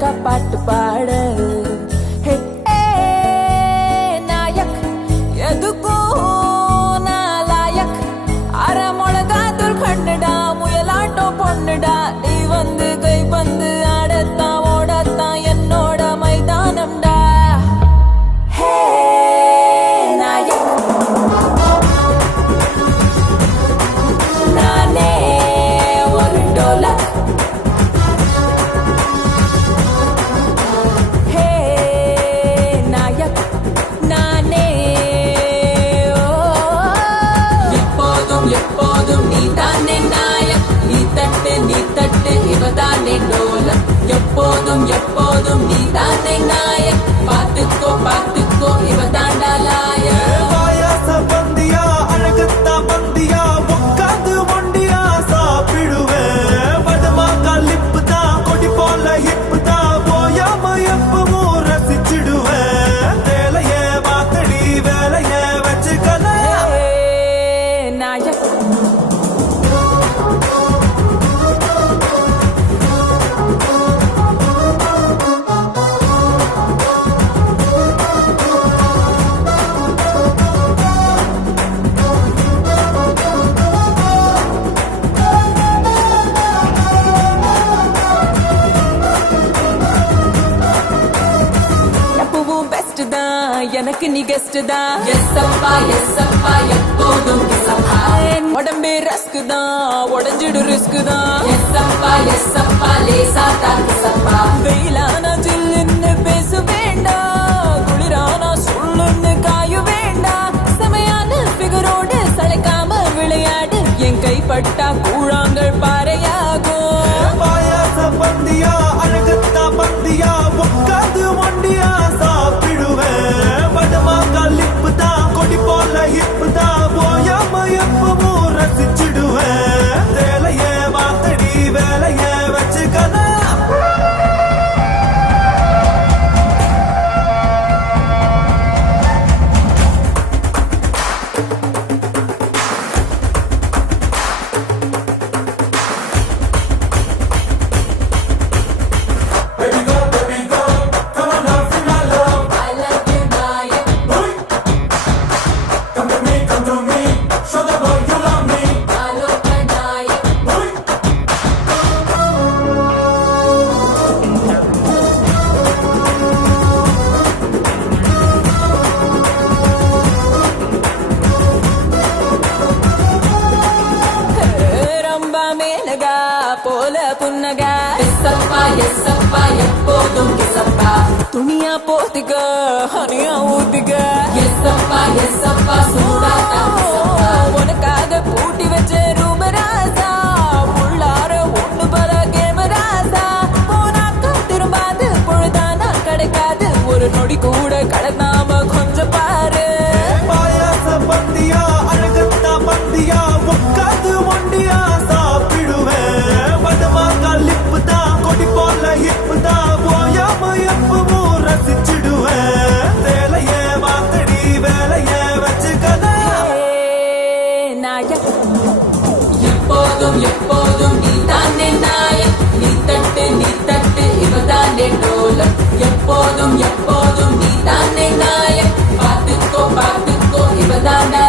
அழகா பாட்டு பாடு. நாயக் எதுக்கும் நாலாயக். அரை மிளகா தூள் கண்ணுடா, முயலாட்டம் பொண்ணுடா. நீ வந்து கை பந்து ஆடத்தான் ஓடத்தான் என்னோட மைதானம்டா. நாயக் நானே ஒரு டோலக். நாயக் நானே. எப்போதும் எப்போதும் நீ தானே நாயக். நீ தட்டு இவதானே டோலக். எப்போதும் எப்போதும் நீ தானே நாயக். பாத்துக்கோ பாத்துக்கோ இவதாண்டா லாயக். பாயாச பந்தியா அழகத்தா பந்தியா உட்காந்து ஒண்டியா சாப்பிடுவேன். வடமாக்கா லிப்பு தான் கொடி போல ஹிப்பு தான் போயாம எப்பவும் ரசிச்சிடுவேன். வேலையே மாத்தடி வேலையே வச்சுக்கல. நாயக் எப்பவும் பெஸ்ட் தான், எனக்கு நீ கெஸ்ட் தான். எஸ் அப்பா எப்போதும் எஸ் அப்பா. உடம்பே ரஸ்க் தான், உடஞ்சிடு ரிஸ்க் தான். எஸ் அப்பா லேசா தாக்கு சப்பா. வெயிலானா ஜில்லுன்னு பேச வேண்டாம், குளிரானா சுள்ளுன்னு காய வேண்டாம். செமையான ஃபிகரோடு சளைக்காம விளையாடு, என் கைப்பட்டா கூழாங்கல் பாறையாகும். பாயாச பந்தியா அழகத்தா பந்தியா உட்காந்து ஒண்டியா சாப்பிடுவேன். வடமாக்கா லிப்பு தான் கொடி போல ஹிப்பு தான் போயாம எப்பவும் ரசிச்சிடுவேன். வேலையே மாத்தடி வேலையே வச்சுக்கல. I love you Naik. ஆலோக Naik. Rambha Melaka போல புன்னகா. எஸ் அப்பா எப்போதும் எஸ் அப்பா. துணியா போத்திக்க ஹனியா ஊத்திக்க. எஸ் அப்பா சூடா தாக்கு சப்பா. உனக்காக பூட்டி வச்ச ரூபராசா, உள்ளார ஒண்ணு பல கேமராசா. போனாக்க திரும்பாது பொழுதானா கிடைக்காது, ஒரு நொடி கூட கடந்தாம கொஞ்சம் பாரு. பாயாச பந்தியா அழகத்தா பந்தியா உட்காந்து ஒண்டியா சாப்பிடுவேன். வடமாக்கா லிப்பு தான் கொடி போல ஹிப்பு தான் போயாம எப்பவும் ரசிச்சிடுவேன். வேலையே மாத்தடி வேலையே வச்சுக்கல. நாயக் எப்போதும் எப்போதும் நீ தானே நாயக். நீ தட்டு இவதானே டோலக். எப்போதும் எப்போதும் நீ தானே நாயக். பாத்துக்கோ பாத்துக்கோ இவதாண்டா